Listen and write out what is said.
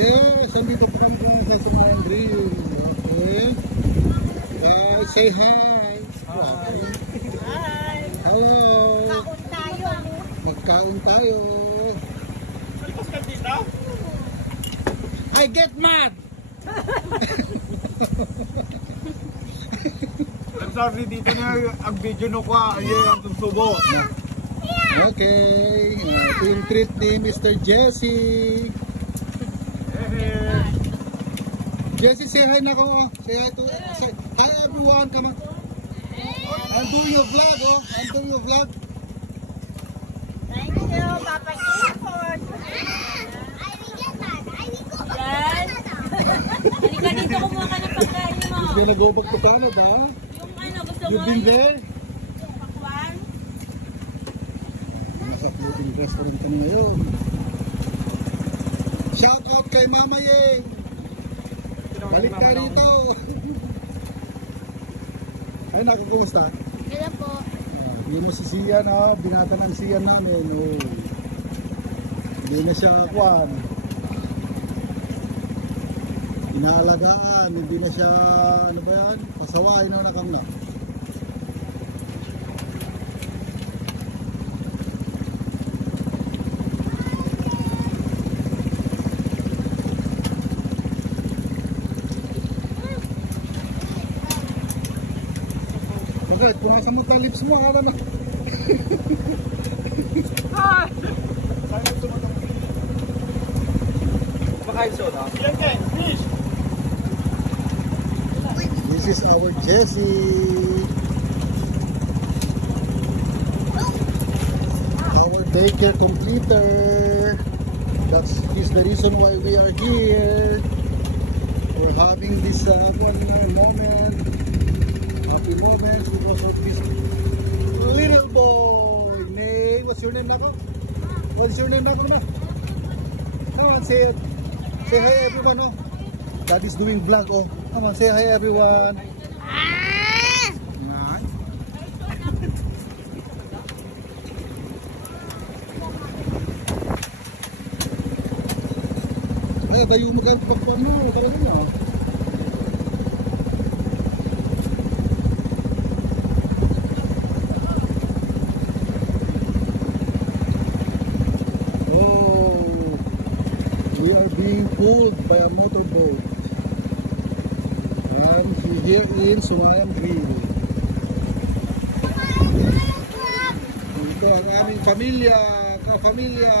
Yes, andito pa kami sa Sumayan Grill. Okay. Say hi. Hi. Hi. Hello. Kaon tayo. Magkaon tayo. Lipas ka dito? I get mad. I'm sorry dito na ang video no ko ayan ang subo. Okay. Ito yung treat ni Mr. Jesse. Jesse, say hi na ko. Say hi to hi everyone. Come on. I'm doing a vlog, oh. I'm doing a vlog. Thank you, Papa Clifford. Yan. Halika dito, kumuha ka ng pagkain mo. You've been go back to Canada. Yung ano, gusto mo? You've been there? Yung pakwan. Nasa floating restaurant ka na ngayon. Shout out kay Mama Yeng. Balik ka rito. Ay, naku, kumusta? Hello po. Hindi mo si Sian, ha? Binata ng Sian namin. Oh. Hindi na siya kwan. Inaalagaan. Hindi na siya, ano ba yan? Pasawain na nakamla. Okay, pumasan mo ka lips mo, ano na? Pakain soda. Okay, fish. This is our Jessie. Our daycare completer. He's the reason why we are here. We're having this moment. Happy moments because of this little boy. Nay, what's your name, Nako? What's your name, Nako? Come on, say it. Say hi, everyone. Oh, Daddy's doing vlog. Oh, come on, say hi, everyone. Ay, tayo mo ka pagpapam na. Talaga na. We are being pulled by a motorboat and here in Sumayan Grill. Ito ang aming pamilya, ka-pamilya.